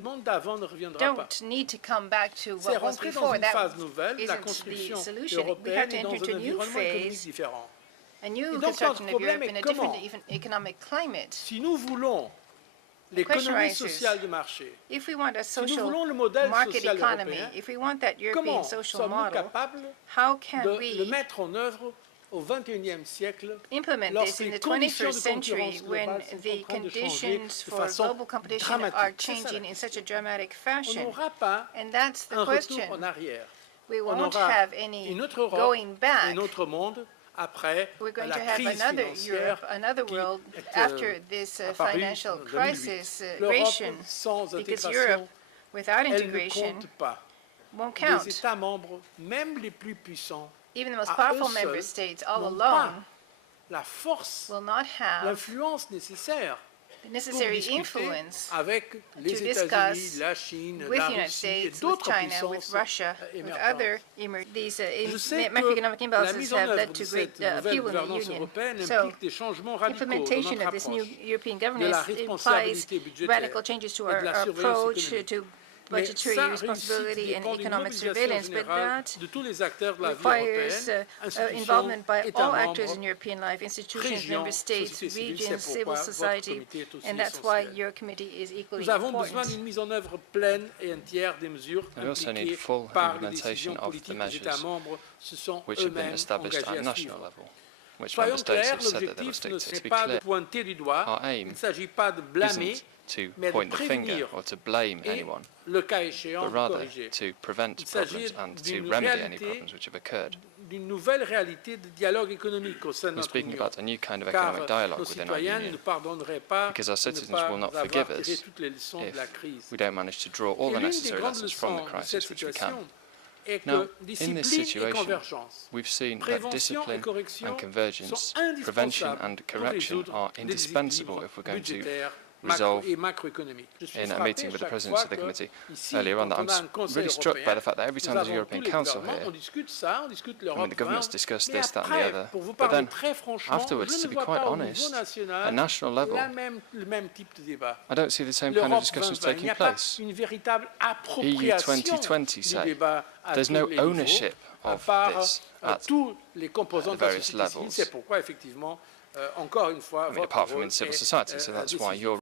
le monde d'avant ne reviendra pas. don't need to come back to C'est what was rentrer dans before. une That phase nouvelle, la isn't the construction solution. We have européenne to est dans enter un into a new environnement économique phase, différent. a new donc, construction notre of Europe problème in a est different comment? economic climate. Si nous voulons question l'économie arises, sociale de marché, if we want a si nous social voulons le modèle market social economy, européen, if we want that European comment social sommes-nous model, capables how can de le we mettre en œuvre au XXIe siècle, implement lorsque this in les the conditions 21st de century concurrence when globale sont en the train de changer conditions de for façon global competition dramatique? are C'est ça, changing la in such a question. dramatic On fashion? n'aura pas And that's the un question. retour en arrière. We On won't aura have any une autre Europe, going back. un autre monde après We're going la to have crise another financière Europe, another qui world est after this apparue financial en 2008. crisis L'Europe sans because intégration, Europe, without elle ne integration, compte pas. won't Les count. États membres, même les plus puissants, Even the most à powerful eux member seuls, states all n'ont alone pas la force, will not have l'influence nécessaire the pour necessary discuter influence avec les to États-Unis, discuss la Chine, with la the United Russie et States, with d'autres China, with puissances Russia, with émergentes. other these Je sais que macroeconomic la imbalances mise en have œuvre led de to cette great nouvelle upheaval in the gouvernance Union. européenne So, implique des changements radicaux dans implementation notre of this new approche European de la governance implies responsabilité budgétaire radical changes to et de our la surveillance approach économique. to Mais budgetary sa responsibility réussite and dépend d'une economic mobilisation surveillance, but générale that de tous les acteurs de la vie requires européenne, institutions, involvement by États all actors membres, in European life, institutions, régions, member states, société civile. regions, C'est civil pourquoi votre society, comité est aussi and that's why essentiel. your committee is equally Nous avons besoin important. d'une mise en œuvre pleine et entière des mesures We also need impliquées full par les implementation décisions of the politiques des États measures membres se sont which have been eux-mêmes established engagés at à national suivre. level, which Soyons member states clairs, have said that they will l'objectif stick ne to. To serait be pas de clear, pointer du doigt, our il aim ne s'agit pas de blâmer, isn't to mais de point the finger prévenir or to blame et, anyone, le cas échéant, but de rather corriger. to prevent Il s'agit problems and to d'une remedy any réalité, problems which have occurred. d'une nouvelle réalité de dialogue économique au sein de We're notre speaking Union, about a new kind of car economic dialogue nos within our citoyens ne union, nous pardonneraient pas because our de ne citizens pas will not avoir forgive tiré us toutes les leçons de la crise. if we don't manage to draw all Et the l'une des necessary grandes lessons from the leçons de cette crisis which we can. situation est Now, que in this discipline et situation, convergence, we've seen that prévention et discipline correction and convergence, sont prevention indispensables and pour correction résoudre are les indispensable déséquilibres if we're going to budgétaires resolve et macroéconomiques. Je suis in a frappé meeting with the chaque presidents fois of the que committee ici, earlier on quand that on a un I'm Conseil really struck by the européen, fact that every time nous there's a avons European tous les Council gouvernements, here, on discute ça, on discute I l'Europe mean, the governments 20, discuss mais this, that, and the après, other. pour vous But parler then, très franchement, afterwards, je to ne be vois quite pas au niveau honest, national at national level, le même type de débat. I don't see the same kind of L'Europe discussions 2020, il n'y taking a pas place. une véritable EU appropriation 2020 du say débat à there's tous no les niveaux, ownership à of part this at tous les composants de la various société civile. levels. C'est pourquoi, effectivement, encore une fois, I mean, votre apart from rôle in civil est society, so that's why décisif. your